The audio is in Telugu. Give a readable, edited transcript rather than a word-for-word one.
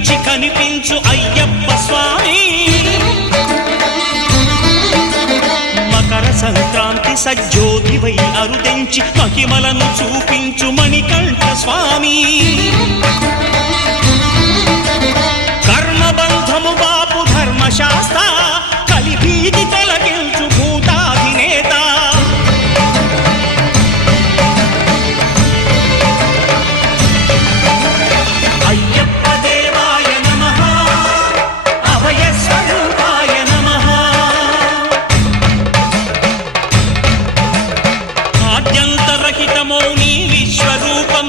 కనిపించి కనిపించు అయ్యప్ప స్వామి. మకర సంక్రాంతి సజ్జోతివై అరుదెంచి మహిమలను చూపించు మణికంఠ స్వామి. కర్మబంధము బాపు ధర్మశాస్త్ర కలిభీతి తొలగించు భూతాధినేత. అయ్యప్ప దేవాయ నమః, అభయ స్వరూపాయ నమః. ఆద్యంతరహితమౌ నీ విశ్వరూపం